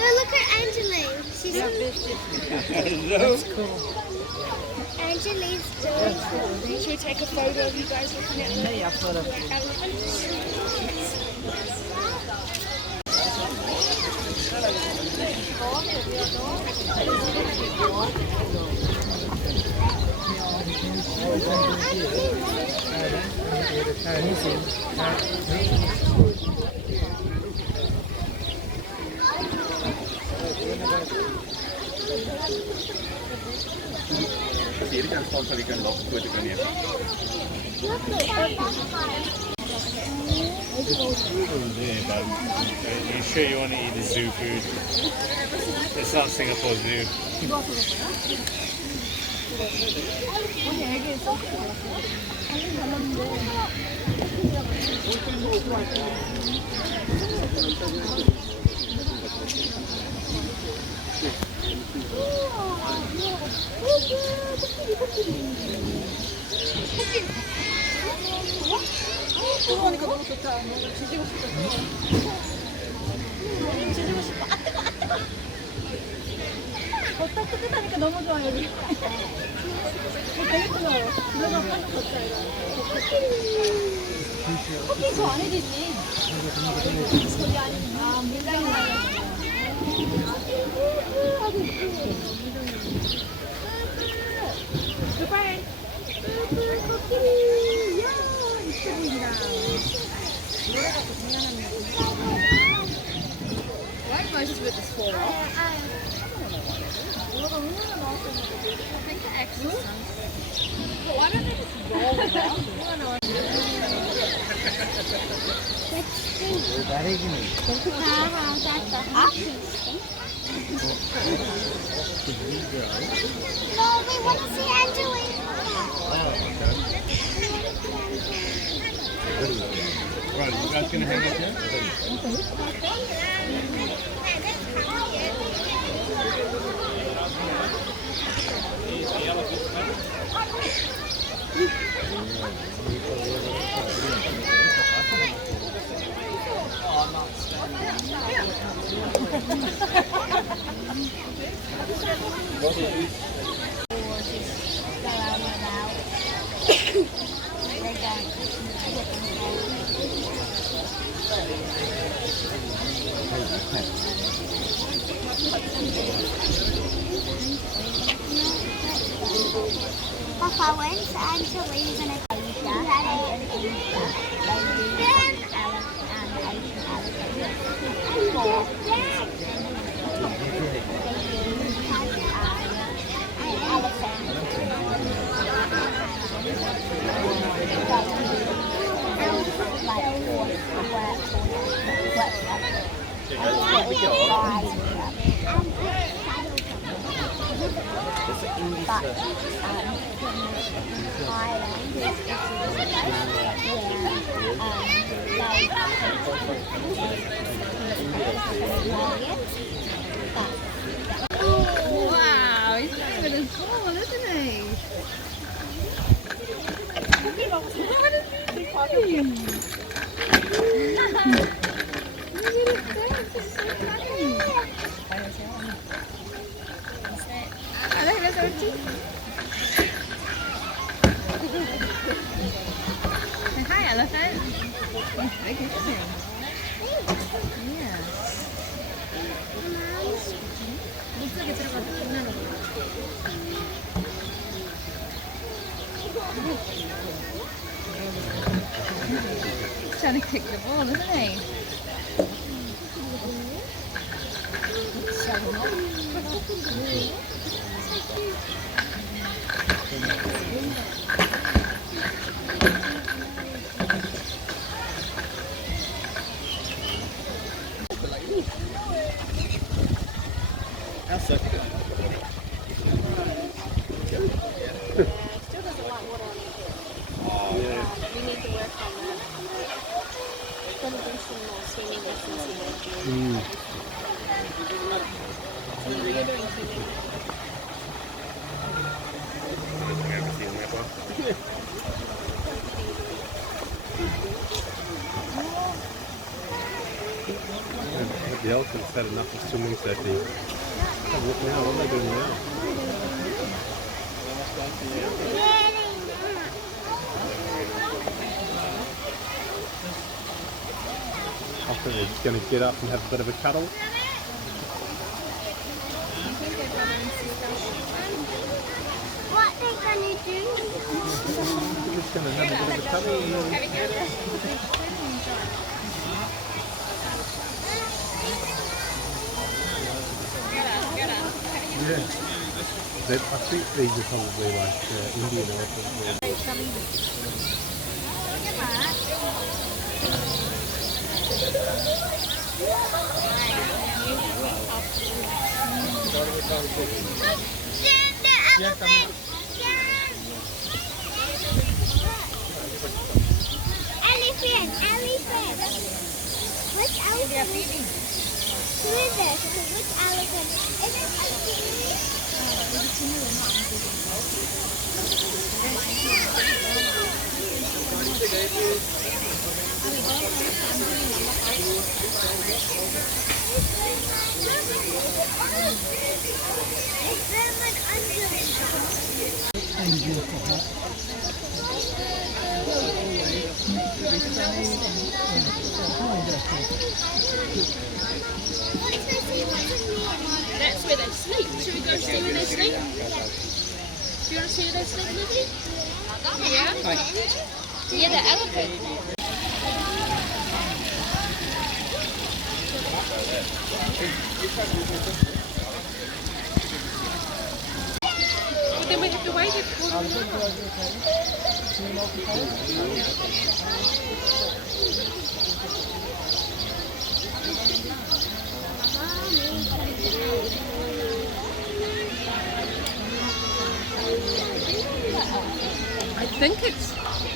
So look at Anjalee. She's That's cool. Anjalee's doing something. Should we take a photo of you guys looking at the elephants? Hier kan staan sal jy kan nog foto kan neem. There, but you sure you want to eat the zoo food? It's not Singapore Zoo. 들어가니까 너무 좋다. 지지고 싶다. 지지고 싶어. 아 뜨거, 아 뜨거. 더 따뜻하니까 너무 좋아 여기. 되게 뜨거워요. 들어가 빨리 걷자 이거. 커피 저 안에 있지. 저기 안에. 아 물장이 나요. 빨리. 커피. Why most of it just fall off? I think the extra sun. But why don't they just roll it out? No, we want to see Anjalee. Right, you guys gonna hang up there? Papa, when's Anjalee gonna Wow, he's not even as small, isn't he? What is he doing? Hi, elephant. Yeah. 물속에 들어가서 끝나는 거. Trying to kick the ball, isn't he? That's so good. Still doesn't want water on it. Oh, yeah. We need to work on that. Gonna do some more swimming lessons in there. So you're doing swimming. I've never seen that one. The elephants had enough of swimming safety. Have a look now, what are they doing now? I think they're just going to get up and have a bit of a cuddle. What they're gonna do? They're just going to have a bit of a cuddle and then... Yeah. I think these are probably like Indian elephants. The elephant! Elephant! Elephant! Which elephant? Who is this? Which elephant? Is it That's where they sleep. Should we go see where they sleep? Do you want to see where they sleep, Lizzie? Yeah? Yeah, the elephant. But then we have to wait for I think it's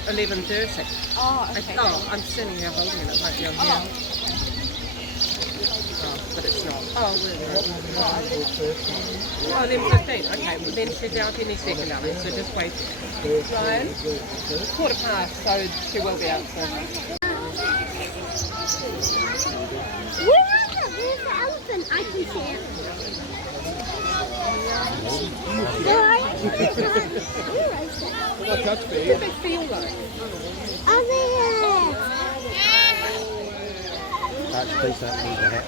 11:30. Oh, okay. I'm standing here holding it. It might be on here. Oh, but it's not. Oh, where is it? Oh, 11:15. Okay, well, then she's out any second, Ellie, so just wait. Ryan? 1:15, so she will be out soon. Where's the elephant? I can see it. What's What do they feel like? Over here. Archie, please don't leave the hat.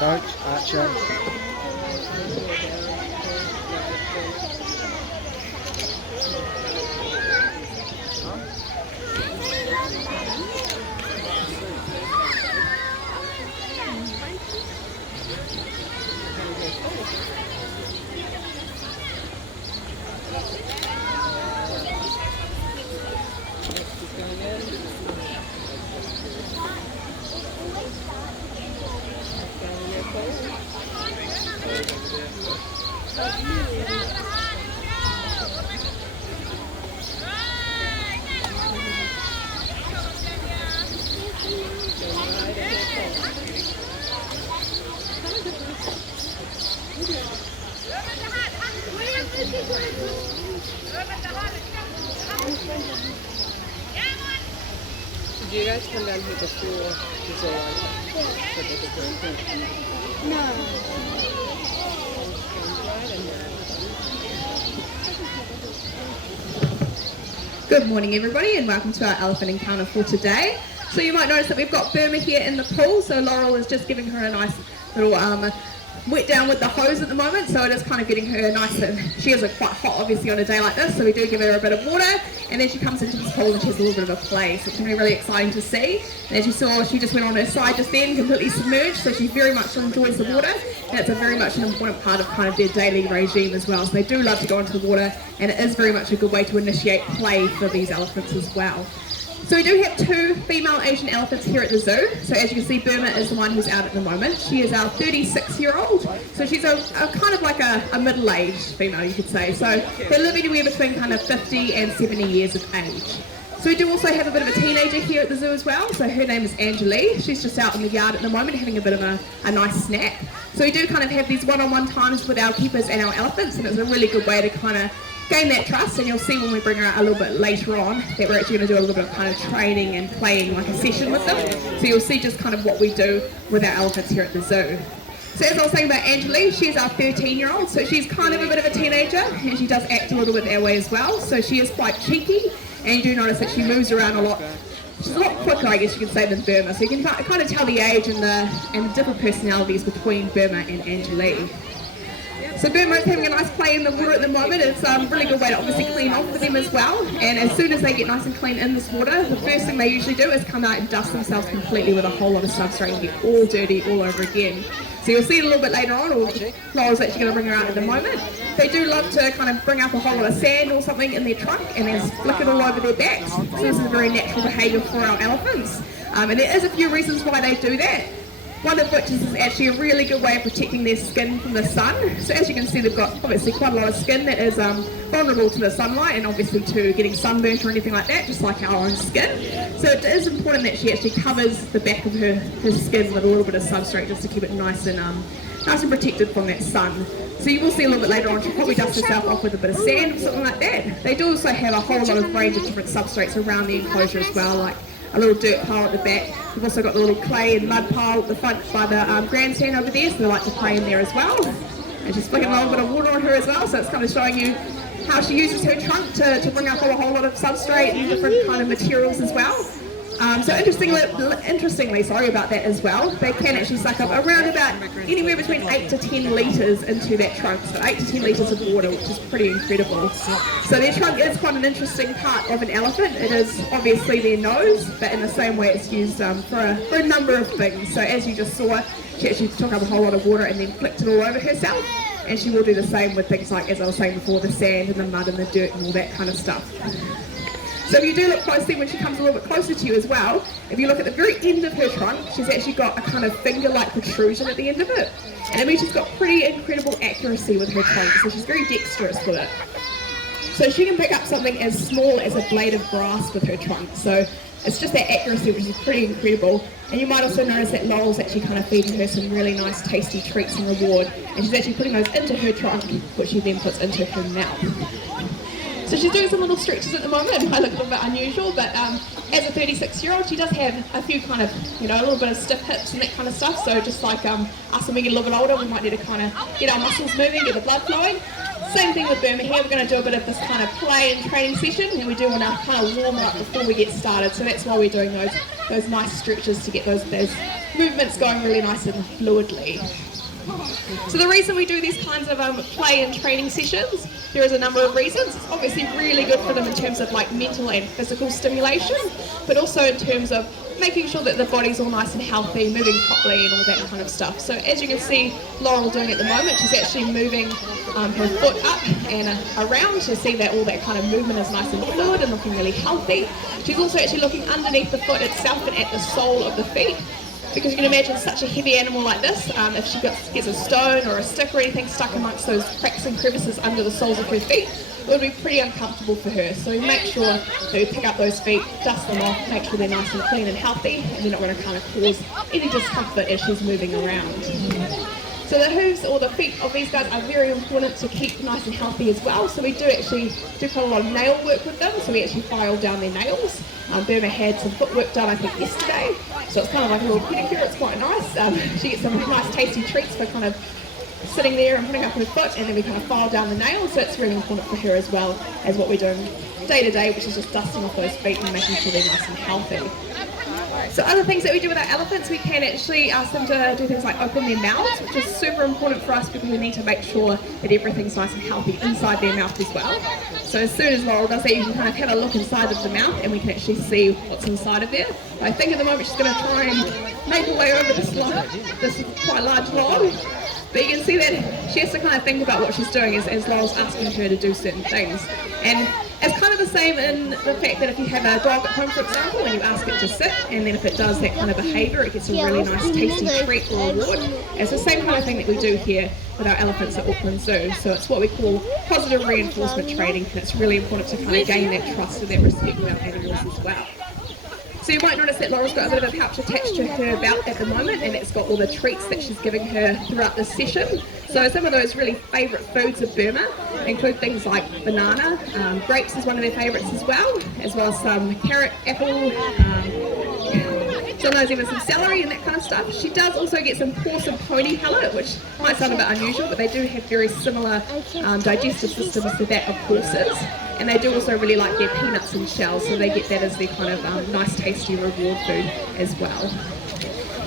Don't, Archie. Did you guys come down here before the zoo? Good morning everybody and welcome to our elephant encounter for today. So you might notice that we've got Burma here in the pool, so Laurel is just giving her a nice little wet down with the hose at the moment, so it is kind of getting her nice and she is quite hot obviously on a day like this, so we do give her a bit of water and then she comes into this pool and she has a little bit of a play, so it's going to be really exciting to see. And as you saw, she just went on her side just then, completely submerged, so she very much enjoys the water and it's a very much an important part of kind of their daily regime as well, so they do love to go into the water and it is very much a good way to initiate play for these elephants as well. So we do have two female Asian elephants here at the zoo. So as you can see, Burma is the one who's out at the moment. She is our 36-year-old. So she's a kind of like a middle-aged female, you could say. So they live anywhere between kind of 50 and 70 years of age. So we do also have a bit of a teenager here at the zoo as well. So her name is Anjalee. She's just out in the yard at the moment having a bit of a nice snack. So we do kind of have these one-on-one times with our keepers and our elephants, and it's a really good way to kind of gain that trust, and you'll see when we bring her out a little bit later on that we're actually going to do a little bit of kind of training and playing like a session with them. So you'll see just kind of what we do with our elephants here at the zoo. So as I was saying about Anjalee, she's our 13-year-old, so she's kind of a bit of a teenager, and she does act a little bit that way as well. So she is quite cheeky, and you do notice that she moves around a lot. She's a lot quicker, I guess you could say, than Burma. So you can kind of tell the age and the different personalities between Burma and Anjalee. So Burma's having a nice play in the water at the moment. It's a really good way to obviously clean off for them as well. And as soon as they get nice and clean in this water, the first thing they usually do is come out and dust themselves completely with a whole lot of substrate and get all dirty all over again. So you'll see it a little bit later on, or Laura's actually going to bring her out at the moment. They do love to kind of bring up a whole lot of sand or something in their trunk and then flick it all over their backs. So this is a very natural behaviour for our elephants. And there is a few reasons why they do that. One of which is actually a really good way of protecting their skin from the sun. So as you can see, they've got obviously quite a lot of skin that is vulnerable to the sunlight and obviously to getting sunburnt or anything like that, just like our own skin. So it is important that she actually covers the back of her skin with a little bit of substrate just to keep it nice and protected from that sun. So you will see a little bit later on, she'll probably dust herself off with a bit of sand or something like that. They do also have a whole lot of range of different substrates around the enclosure as well, like a little dirt pile at the back. We've also got the little clay and mud pile at the front by the grandstand over there, so they like to play in there as well. And she's flicking a little bit of water on her as well, so it's kind of showing you how she uses her trunk to bring up a whole lot of substrate and different kind of materials as well. So interestingly, sorry about that as well, they can actually suck up around about anywhere between 8 to 10 litres into that trunk, so 8 to 10 litres of water, which is pretty incredible. So their trunk is quite an interesting part of an elephant. It is obviously their nose, but in the same way it's used for a number of things. So as you just saw, she actually took up a whole lot of water and then flicked it all over herself, and she will do the same with things like, as I was saying before, the sand and the mud and the dirt and all that kind of stuff. So if you do look closely when she comes a little bit closer to you as well, if you look at the very end of her trunk, she's actually got a kind of finger-like protrusion at the end of it. And I mean, she's got pretty incredible accuracy with her trunk, so she's very dexterous with it. So she can pick up something as small as a blade of grass with her trunk. So it's just that accuracy, which is pretty incredible. And you might also notice that Laurel's actually kind of feeding her some really nice tasty treats and reward. And she's actually putting those into her trunk, which she then puts into her mouth. So she's doing some little stretches at the moment. It might look a little bit unusual, but as a 36-year-old, she does have a few kind of, a little bit of stiff hips and that kind of stuff. So just like us when we get a little bit older, we might need to kind of get our muscles moving, get the blood flowing. Same thing with Burma here. We're going to do a bit of this kind of play and training session, and we do want to kind of warm her up before we get started. So that's why we're doing those nice stretches to get those movements going really nice and fluidly. So the reason we do these kinds of play and training sessions, there is a number of reasons. It's obviously really good for them in terms of like mental and physical stimulation, but also in terms of making sure that the body's all nice and healthy, moving properly and all that kind of stuff. So as you can see Laurel doing at the moment, she's actually moving her foot up and around to see that all that kind of movement is nice and fluid and looking really healthy. She's also actually looking underneath the foot itself and at the sole of the feet. Because you can imagine such a heavy animal like this, if she gets a stone or a stick or anything stuck amongst those cracks and crevices under the soles of her feet, it would be pretty uncomfortable for her. So make sure that we pick up those feet, dust them off, make sure they're nice and clean and healthy, and they're not going to kind of cause any discomfort as she's moving around. So the hooves or the feet of these guys are very important to keep nice and healthy as well. So we do actually do quite a lot of nail work with them. So we actually file down their nails. Burma had some footwork done I think yesterday. So it's kind of like a little pedicure. It's quite nice. She gets some nice tasty treats for kind of sitting there and putting up her foot, and then we kind of file down the nails. So it's really important for her as well as what we're doing day to day, which is just dusting off those feet and making sure they're nice and healthy. So other things that we do with our elephants, we can actually ask them to do things like open their mouths, which is super important for us because we need to make sure that everything's nice and healthy inside their mouth as well. So as soon as Laurel does that, you can kind of have a look inside of the mouth and we can actually see what's inside of there. I think at the moment she's going to try and make her way over this quite large log. But you can see that she has to kind of think about what she's doing as Laurel's asking her to do certain things. And it's kind of the same in the fact that if you have a dog at home, for example, and you ask it to sit, and then if it does that kind of behaviour, it gets a really nice tasty treat or reward. It's the same kind of thing that we do here with our elephants at Auckland Zoo. So it's what we call positive reinforcement training, and it's really important to kind of gain that trust and that respect with our animals as well. So you might notice that Laurel's got a bit of a pouch attached to her belt at the moment, and it's got all the treats that she's giving her throughout this session. So some of those really favourite foods of Burma include things like banana, grapes is one of their favourites as well as some carrot, apple, sometimes even some celery and that kind of stuff. She does also get some horse and pony pellet, which might sound a bit unusual, but they do have very similar digestive systems to that of horses. And they do also really like their peanuts and shells, so they get that as their kind of nice tasty reward food as well.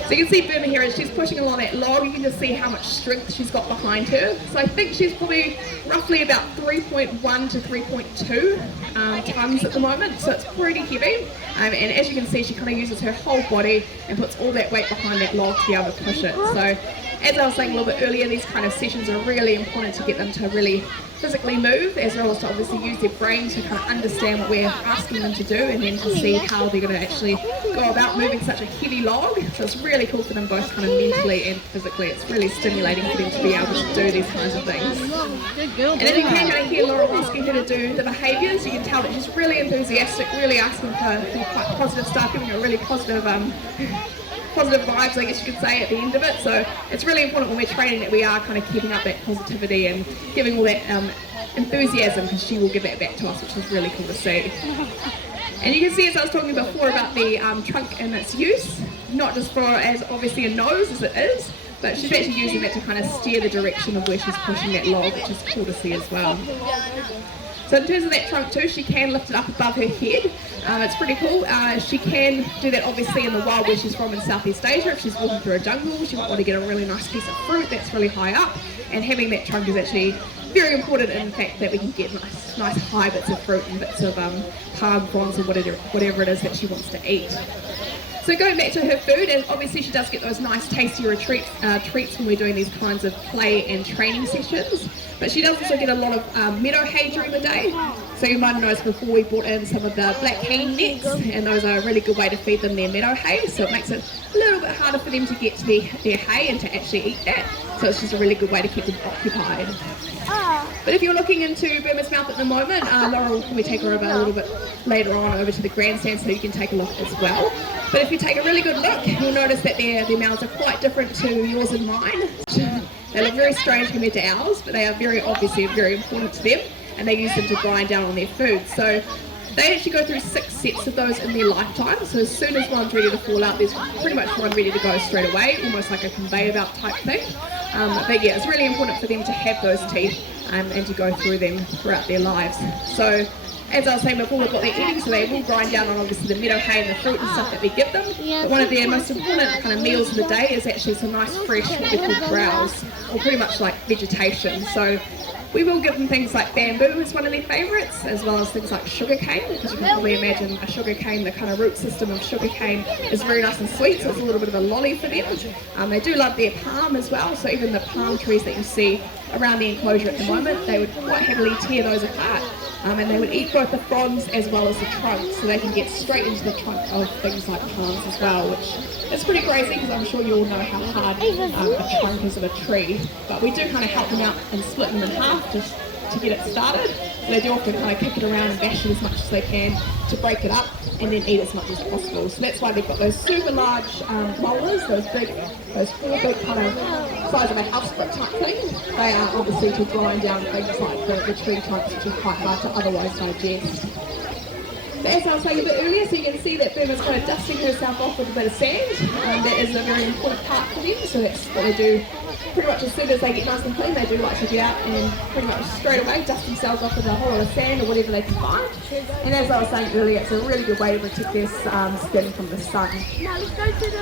So you can see Burma here as she's pushing along that log. You can just see how much strength she's got behind her. So I think she's probably roughly about 3.1 to 3.2 tons at the moment, so it's pretty heavy. And as you can see, she kind of uses her whole body and puts all that weight behind that log to be able to push it. So as I was saying a little bit earlier, these kind of sessions are really important to get them to really physically move, as well as to obviously use their brain to kind of understand what we're asking them to do, and then to see how they're going to actually go about moving such a heavy log. So it's really cool for them both kind of mentally and physically. It's really stimulating for them to be able to do these kinds of things. And as you can kind of hear Laurel asking her to do the behaviours, you can tell that she's really enthusiastic, really asking for quite positive stuff, giving her really positive vibes, I guess you could say, at the end of it. So it's really important when we're training that we are kind of keeping up that positivity and giving all that enthusiasm, because she will give that back to us, which is really cool to see. And you can see, as I was talking before about the trunk and its use, not just for as obviously a nose as it is, but she's actually using that to kind of steer the direction of where she's pushing that log, which is cool to see as well. So in terms of that trunk too, she can lift it up above her head. It's pretty cool. She can do that obviously in the wild where she's from in Southeast Asia. If she's walking through a jungle, she might want to get a really nice piece of fruit that's really high up, and having that trunk is actually very important in the fact that we can get nice high bits of fruit and bits of palm fronds or whatever it is that she wants to eat. So going back to her food, and obviously she does get those nice tasty treats when we're doing these kinds of play and training sessions, but she does also get a lot of meadow hay during the day. So you might have noticed before we brought in some of the black cane nets, and those are a really good way to feed them their meadow hay, so it makes it a little bit harder for them to get to their hay and to actually eat that. So it's just a really good way to keep them occupied. But if you're looking into Burma's mouth at the moment, Laurel will probably take her over a little bit later on over to the grandstand so you can take a look as well. But if you take a really good look, you'll notice that their mouths are quite different to yours and mine. They look very strange compared to ours, but they are very obviously very important to them, and they use them to grind down on their food. So they actually go through 6 sets of those in their lifetime. So as soon as one's ready to fall out, there's pretty much one ready to go straight away, almost like a conveyor belt type thing. But yeah, it's really important for them to have those teeth and to go through them throughout their lives. So as I was saying before, we've got their eating, so they will grind down on obviously the meadow hay and the fruit and stuff that we give them. But one of their most important kind of meals of the day is actually some nice fresh, what we call browse, or pretty much like vegetation. So we will give them things like bamboo is one of their favourites, as well as things like sugar cane, because you can probably imagine a sugar cane, the kind of root system of sugar cane is very nice and sweet, so it's a little bit of a lolly for them. They do love their palm as well, so even the palm trees that you see around the enclosure at the moment, they would quite heavily tear those apart. And they would eat both the fronds as well as the trunk, so they can get straight into the trunk of things like palms as well, which is pretty crazy because I'm sure you all know how hard a trunk is of a tree. But we do kind of help them out and split them in half just to get it started. So they do often kind of kick it around and bash it as much as they can to break it up and then eat as much as possible. So that's why they've got those super large molars, those 4 big kind of size of a house brick type thing. They are obviously to grind down things like the tree trunks, which is quite hard to otherwise digest. So as I was saying a bit earlier, so you can see that Burma's kind of dusting herself off with a bit of sand. That is a very important part for them, so that's what they do. Pretty much as soon as they get nice and clean, they do like to get out and pretty much straight away dust themselves off with a whole lot of sand or whatever they can find. And as I was saying earlier, it's a really good way to protect their skin from the sun.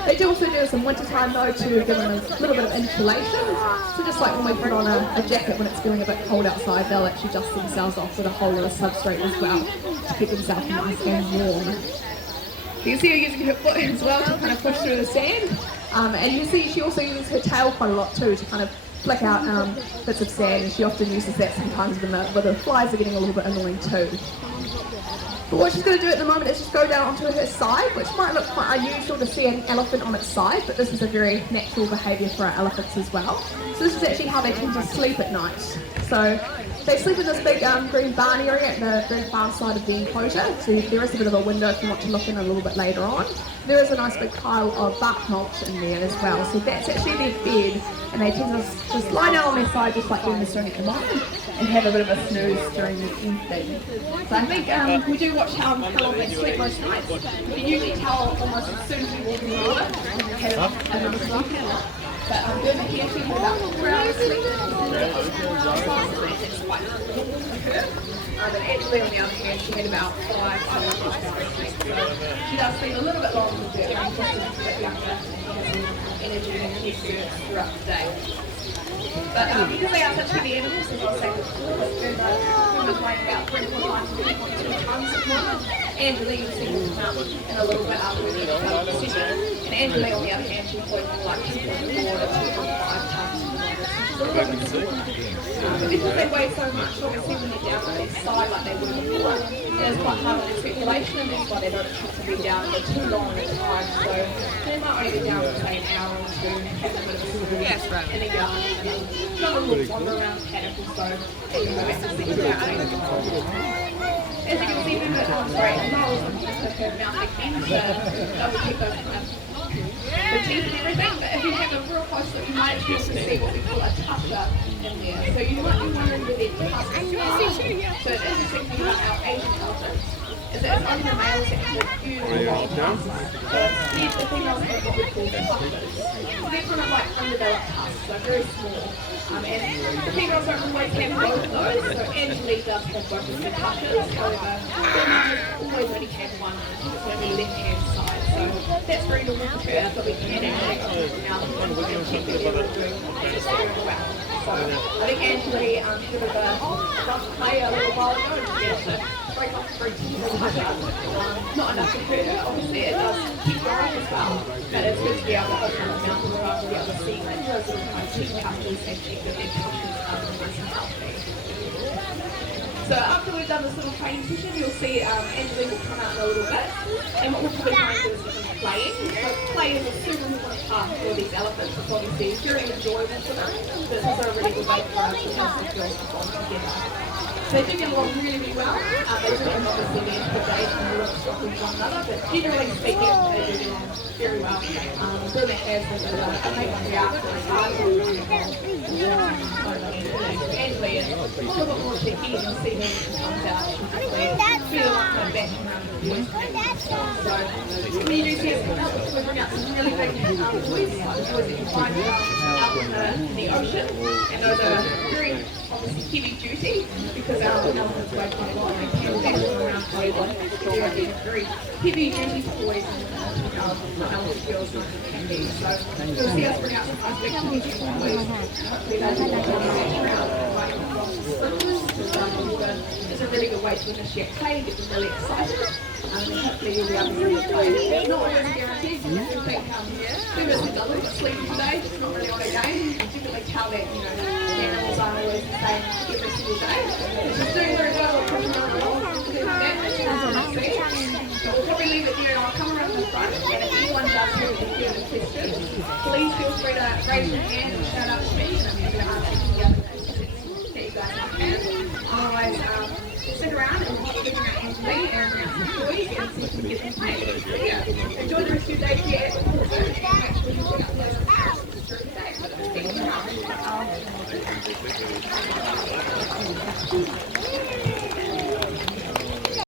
They do also do some wintertime though to give them a little bit of insulation. So just like when we put on a jacket when it's feeling a bit cold outside, they'll actually dust themselves off with a whole lot of substrate as well to keep themselves nice and warm. You can see her using her foot as well to kind of push through the sand. And you can see she also uses her tail quite a lot too to kind of flick out bits of sand, and she often uses that sometimes when the flies are getting a little bit annoying too. But what she's going to do at the moment is just go down onto her side, which might look quite unusual to see an elephant on its side, but this is a very natural behaviour for our elephants as well. So this is actually how they tend to sleep at night. So They sleep in this big green barn area at the very far side of the enclosure, so there is a bit of a window if you want to look in a little bit later on. There is a nice big pile of bark mulch in there as well, so that's actually their bed, and they tend to just lie down on their side just like Burma's doing at the moment, and have a bit of a snooze during the evening. So I think we do watch how long they sleep most nights. We usually tell almost as soon as we walk in the door, have another sleep. But Burma here, she had about 4 hours sleep. It's quite important for her. But Anjalee, on the other hand, she had about 5 hours sleep. So she does sleep a little bit longer than Burma, just a bit younger, energy and she throughout the day. But because they are such heavy animals, as I was saying before, Burma's weighing about 3.1 to 3.2 tons at the moment. Anjalee, you'll see, will come out in a little bit after we get the session. And Anjalee, on the other hand, she's weighing more like 2.4 to 2.5 tons. But because they weigh so much, obviously when they're down on their side like they were before, there's quite hard on their circulation, and that's why they don't have to be down for too long at a time. So they might only be down for say an hour or two, have a bit of a swim, and then go up and then go a little wander around the paddock or so, and then go back to sleep. As you can see, we've got great moles on her mouth again to double check those kind of the teeth and everything, but if you have a real close look, you might be able to see what we call a tusher in there. So you might be wondering where their tuskers are. So the interesting thing about our Asian elephants is that it's only the males that have a few long tusks. So the females have what we call tuskers. So they're kind of like undeveloped tusks, so very small. And the females don't always have both of those, so Anjalee does have both of the tuskers. However, females always only have one, it's on the left-hand side. So that's very normal for her, but we can actually go now and check that they're doing just very well. So I think Anjalee had a bit of a rough play a little while ago and she had to break off the routine and touch up. Not enough to hurt her, obviously it does keep growing as well, but it's good to be able to open up the mouth and we're able to be able to see that those little kind of teeth couches and check that their touches are nice and healthy. So after we've done this little training session, you'll see Anjalee will come out in a little bit, and what we'll probably try and do is some playing. So play is a super important part for these elephants. It's obviously very enjoyable for them, but it's also a really good way for us to have some girls to bond together. So they do get along really, really well. They do obviously the end of the day and work with one another, but generally speaking, they do get along very well. Burma has a matriarch for his father. Anjalee is a little bit more cheeky, and you'll see him when he comes out. She's feeling like my back around the view. So when you do see us come out, we're bringing out some really big toys, like the toys that you find out in the ocean, and those are very obviously heavy duty because our elephants weigh quite a lot and they can battle around quite a lot. They're very heavy duty toys for elephant girls not to be. So you'll see us bring out some nice big heavy toys. Hopefully those will be around right across the surface. It's a really good way to initiate play, get them really excited. And hopefully you'll be able to really play. It's not always guaranteed. You think Burma's a little bit sleepy today, just not really on her game. You can typically tell that, you know, the animals aren't always the same every single day. She's doing very well at pushing around the wall. So we'll probably leave it there and I'll come around the front. And if anyone does have any further questions, please feel free to raise your hand and shout out to me and I'm going to answer the other questions that you guys have. Otherwise, sit around and watch Anjalee and bring out some toys and see if we can get them playing. So yeah, enjoy the rest of your day.